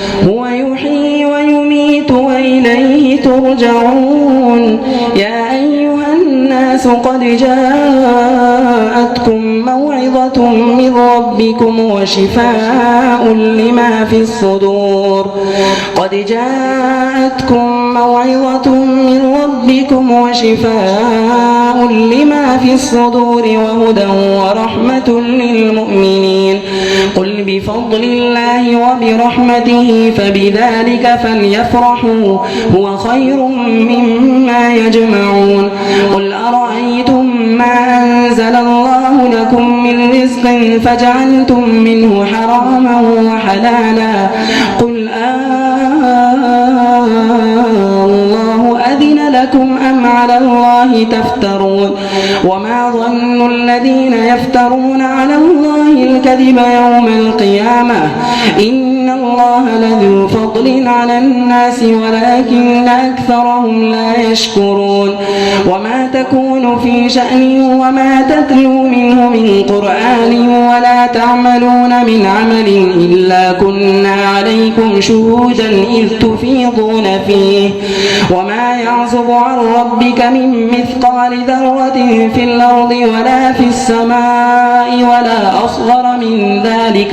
هو يحيي ويميت وإليه ترجعون. يا أيها الناس قد جاءتكم موعظة من ربكم وشفاء لما في الصدور. قد جاءتكم موعظة من ربكم وشفاء لما في الصدور وهدى ورحمة للمؤمنين. قل بفضل الله وبرحمته فبذلك فليفرحوا هو خير مما يجمعون. قل أرأيتم ما أنزل الله لكم من رزق فجعلتم منه حراما وحلالا قل الله أذن لكم أم على الله تفترون. وما ظن الذين يفترون على الله الكذب يوم القيامة إن الله لذو فضل على الناس ولكن أكثرهم لا يشكرون. وما تكون في شأن وما تتلو منه من قرآن ولا تعملون من عمل إلا كنا عليكم شهودا إذ تفيضون فيه. وما يعزب عن ربك من مثقال ذرة في الأرض ولا في السماء ولا أصغر من ذلك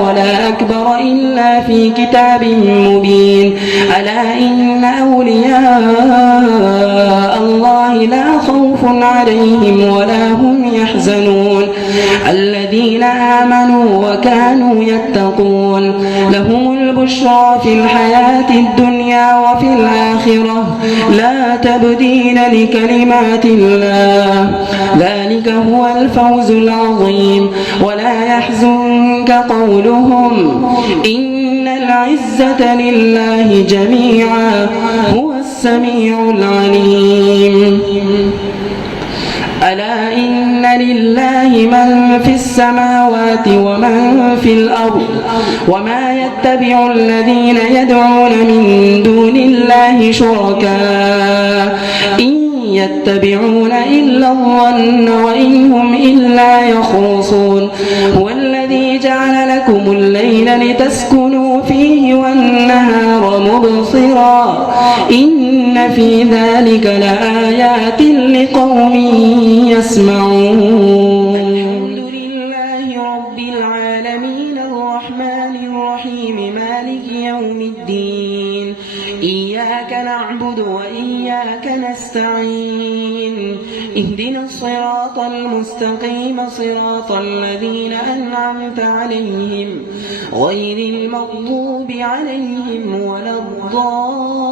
ولا أكبر إلا في كتاب مبين. ألا إن أولياء الله لا خوف عليهم ولا هم يحزنون الذين آمنوا وكانوا يتقون. لهم البشرى في الحياة الدنيا وفي الآخرة لا تبديل لكلمات الله ذلك هو الفوز العظيم. ولا يحزنك قولهم إن العزة لله جميعا هو السميع العليم. ألا إن لله من في السماوات ومن في الأرض وما يتبع الذين يدعون من دون الله شركاء إن يتبعون إلا الظن وإن هم إلا يخرصون. هو الذي جعل لكم الليل لتسكنوا فيه والنهار مبصرا إن في ذلك لآيات لقوم يسمعون. الحمد لله رب العالمين الرحمن الرحيم مالك يوم الدين. إياك نعبد وإياك نستعين. اهدنا الصراط المستقيم صراط الذين أنعمت عليهم غير المغضوب عليهم ولا الضالين.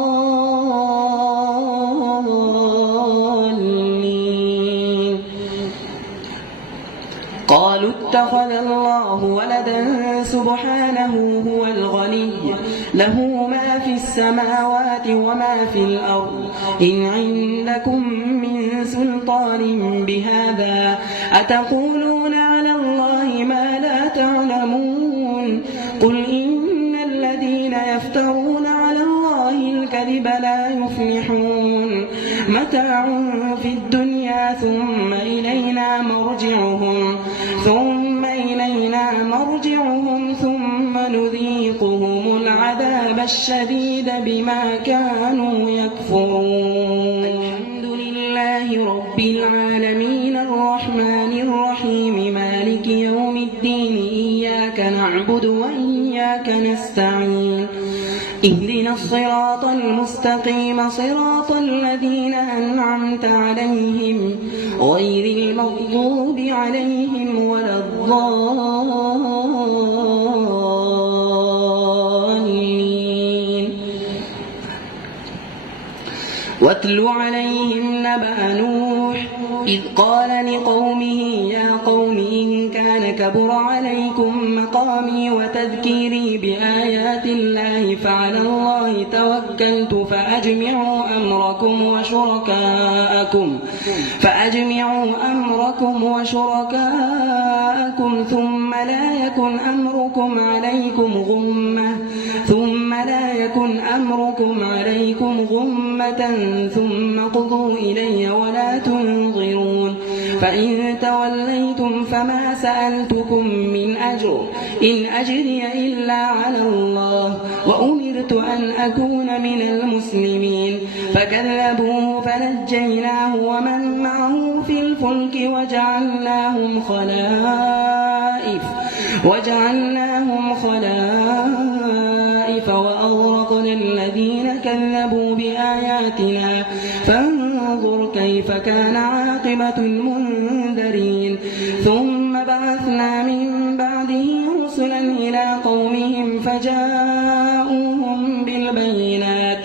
قالوا اتخذ الله ولدا سبحانه هو الغني له ما في السماوات وما في الأرض إن عندكم من سلطان بهذا أتقولون على الله ما لا تعلمون. قل إن الذين يفترون على الله الكذب لا يفلحون. متاع في الدنيا ثم إلينا مرجعهم ثم نذيقهم العذاب الشديد بما كانوا يكفرون. الحمد لله رب العالمين الرحمن الرحيم مالك يوم الدين. إياك نعبد وإياك نستعين. اهدنا الصراط المستقيم صراط الذين أنعمت عليهم غير المغضوب عليهم ولا الضالين. واتل عليهم نبأ نوح إذ قال لقومه يا قوم إن كان كبر عليكم مقامي وتذكيري بآيات الله فعلى الله توكلت فأجمعوا أمركم وشركاءكم ثم لا يكن أمركم عليكم غمة ثم قضوا إلي ولا تنظرون. فإن توليتم فما سألتكم من أجر إن أجري إلا على الله وأمرت أن أكون من المسلمين فكذبوه فنجيناه ومن معه في الفلك وجعلناهم خلائف وأغرقنا الذين كذبوا بآياتنا فانظر كيف كان عاقبة المنذرين ثم بعثنا من بعده رسلا إلى قومهم فجاءوهم بالبينات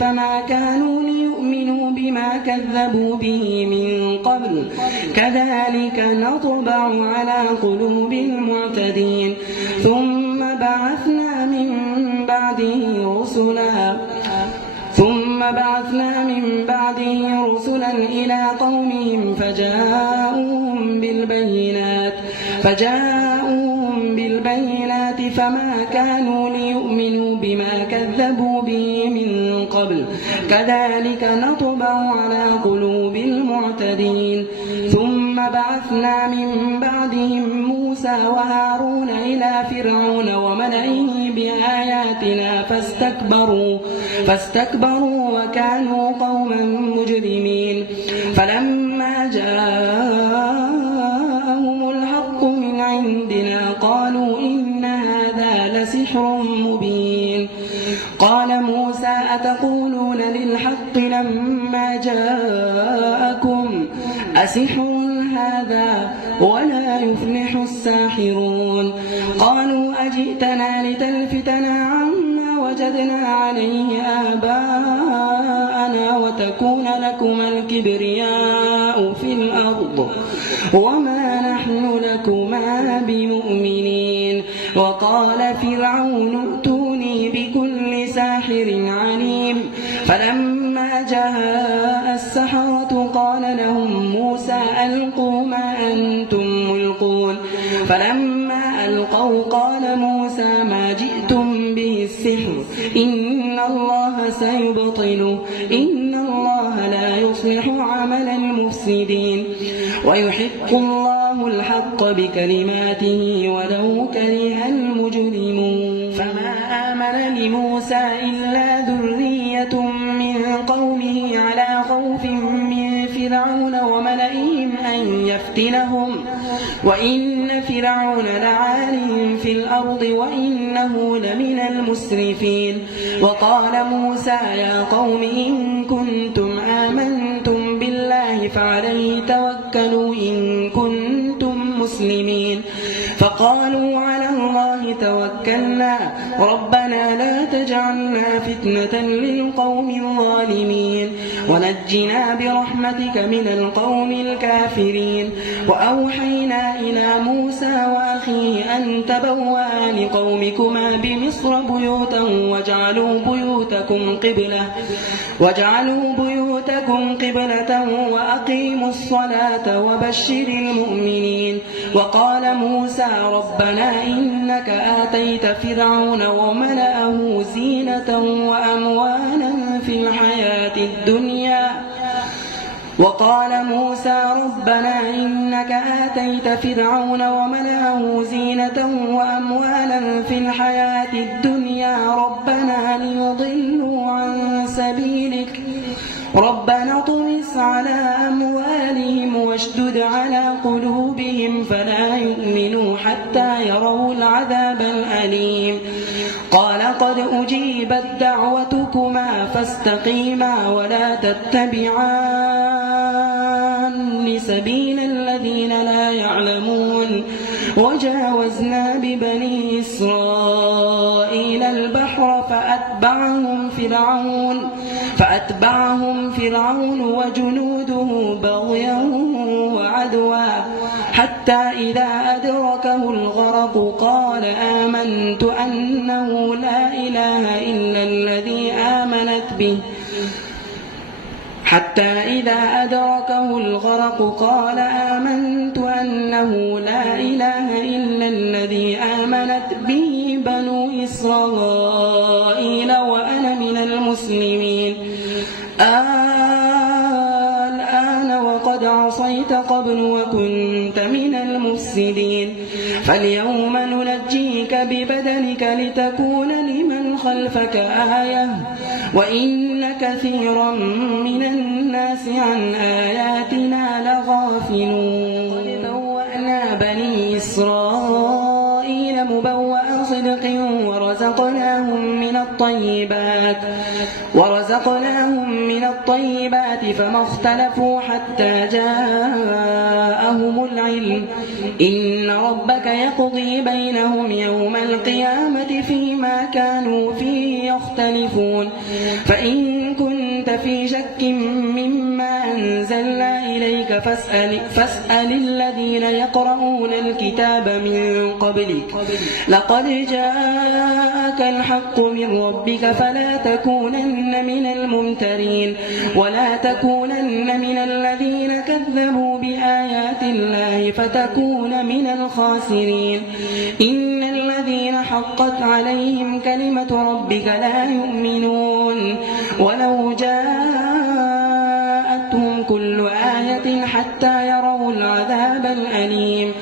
فما كانوا ليؤمنوا بما كذبوا به من قبل كذلك نطبع على قلوب المعتدين ثم بعثنا من بعده رسلا إلى قومهم فجاءوهم بالبينات فما كانوا ليؤمنوا بما كذبوا به من قبل كذلك نطبع على قلوب المعتدين ثم بعثنا من بعدهم موسى وهارون إلى فرعون وملئه بآياتنا فاستكبروا وكانوا قوما مجرمين فلما جاءهم الحق من عندنا قالوا إن هذا لسحر مبين قال موسى أتقولون للحق لما جاءكم أسحر هذا ولا يفلح الساحرون قالوا أجئتنا لتلفتنا عما وجدنا عليه آباءنا وتكون لكما الكبرياء في الأرض وما نحن لكما بمؤمنين وقال فرعون ائتوني بكل ساحر عليم فلما جاء السحرة قال لهم موسى ألقوا ما أنتم ملقون فلما ألقوا قال موسى ما جئتم به السحر إن الله سيبطله إن الله لا يصلح عمل المفسدين ويحق الله الحق بكلماته ولو كره المجرمون فما آمن لموسى إلا ذرية من قومه على خوف من فرعون وملئهم أن يفتنهم وإن فرعون لعال في الأرض وإنه لمن المسرفين وقال موسى يا قوم إن كنتم آمنتم بالله فعليه توكلوا إن كنتم مسلمين فقالوا على الله توكلنا ربنا لا تجعلنا فتنة للقوم الظالمين ونجنا برحمتك من القوم الكافرين وأوحينا إلى موسى وأخيه أن تبوأ لقومكما بمصر بيوتا واجعلوا بيوتكم قبلة وأقيموا الصلاة وبشر المؤمنين وقال موسى ربنا إنك آتيت فرعون وملأه زينة وأموالا في الحياة الدنيا وقال موسى ربنا إنك آتيت فرعون وملأه زينة وأموالا في الحياة الدنيا ربنا ليضلوا عن سبيلك ربنا طمس على أموالهم واشدد على قلوبهم فلا يؤمنوا حتى يروا العذاب الأليم قال قد أجيبت دعوتكما فاستقيما ولا تتبعان سبيل الذين لا يعلمون وجاوزنا ببني إسرائيل البحر فأتبعهم فرعون وجنوده بغيا وعدوا حتى إذا أدركه الغرق قال آمنت أنه لا إله إلا الذي آمنت به حتى إذا أدركه الغرق قال آمنت أنه لا إله إلا الذي آمنت به بنو إسرائيل وأنا من المسلمين المفسدين فاليوم ننجيك ببدنك لتكون لمن خلفك آية وإن كثيرا من الناس عن آياتنا لغافلون بوأنا بني إسرائيل مبوأ صدق ورزقناهم من الطيبات فما اختلفوا حتى جاءهم العلم إن ربك يقضي بينهم يوم القيامة فيما كانوا فيه يختلفون فإن كنت في شك مما أنزلنا إليك فاسأل الذين يقرؤون الكتاب من قبلك لقد جاءك الحق من ربك فلا تكونن من الممترين ولا تكونن من الذين كذبوا بآيات الله فتكون من الخاسرين إن الذين حقت عليهم كلمة ربك لا يؤمنون ولو جاءتهم كل آية حتى يروا العذاب الأليم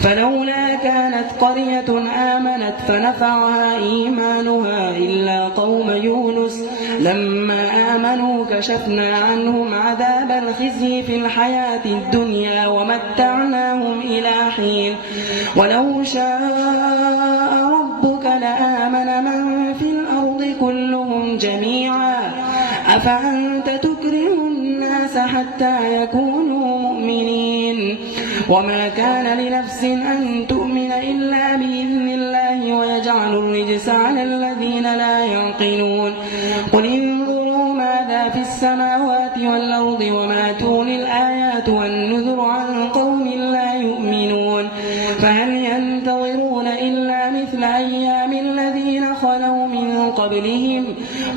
فلولا كانت قرية آمنت فنفعها إيمانها إلا قوم يونس لما آمنوا كشفنا عنهم عذاب الخزي في الحياة الدنيا ومتعناهم إلى حين ولو شاء ربك لآمن من في الأرض كلهم جميعا أفأنت تكره الناس حتى يكونوا مؤمنين وما كان لنفس أن تؤمن إلا بإذن الله ويجعل الرجس على الذين لا يعقلون قل انظروا ماذا في السماوات والأرض وما تغني الآيات والنذر عن قوم لا يؤمنون فهل ينتظرون إلا مثل أيام الذين خلوا من قبلهم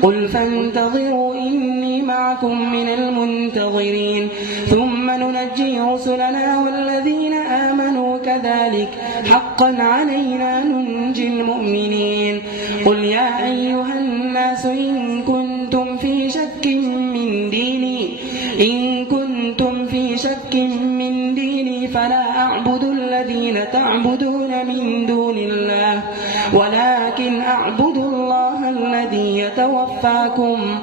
قل فانتظروا إني معكم من المنتظرين ثم ننجي رسلنا والذين آمنوا كذلك حقا علينا ننجي المؤمنين قل يا أيها الناس إن كنتم في شك من ديني فلا أعبد الذين تعبدون من دون الله ولكن أعبد الله الذي يتوفاكم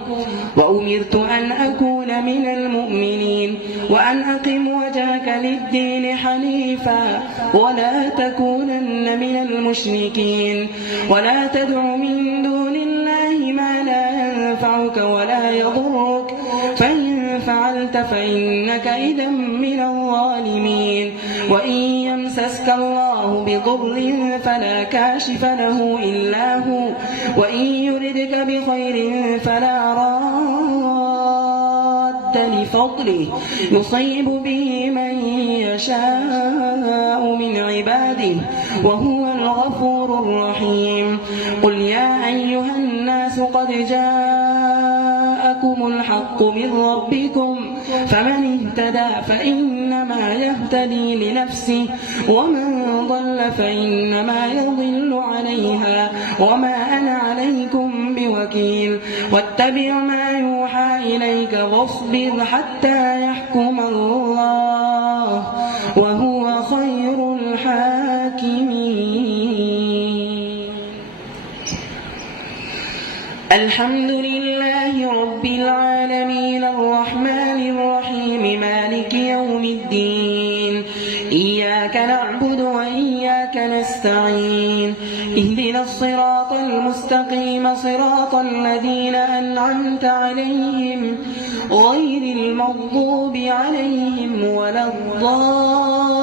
وأمرت أن أكون من المؤمنين وأن أقم وجهك للدين حنيفا ولا تكونن من المشركين ولا تدع من دون الله ما لا ينفعك ولا يضرك فإن فعلت فإنك إذا من الظالمين وإن يمسسك الله بضر فلا كاشف له إلا هو وإن يردك بخير فلا راد لفضله يصيب به من يشاء من عباده وهو الغفور الرحيم قل يا أيها الناس قد جاءكم الحق من ربكم فمن اهتدى فإنما يهتدي لنفسه ومن ضل فإنما يضل عليها وما أنا عليكم بوكيل واتبع ما يوحى إليك واصبر حتى يحكم الله وهو خير الحاكمين الحمد لله رب العالمين الرحمن الرحيم مالك يوم الدين إياك نعبد وإياك نستعين اهدنا الصراط المستقيم صراط الذين أنعمت عليهم غير المغضوب عليهم ولا الضالين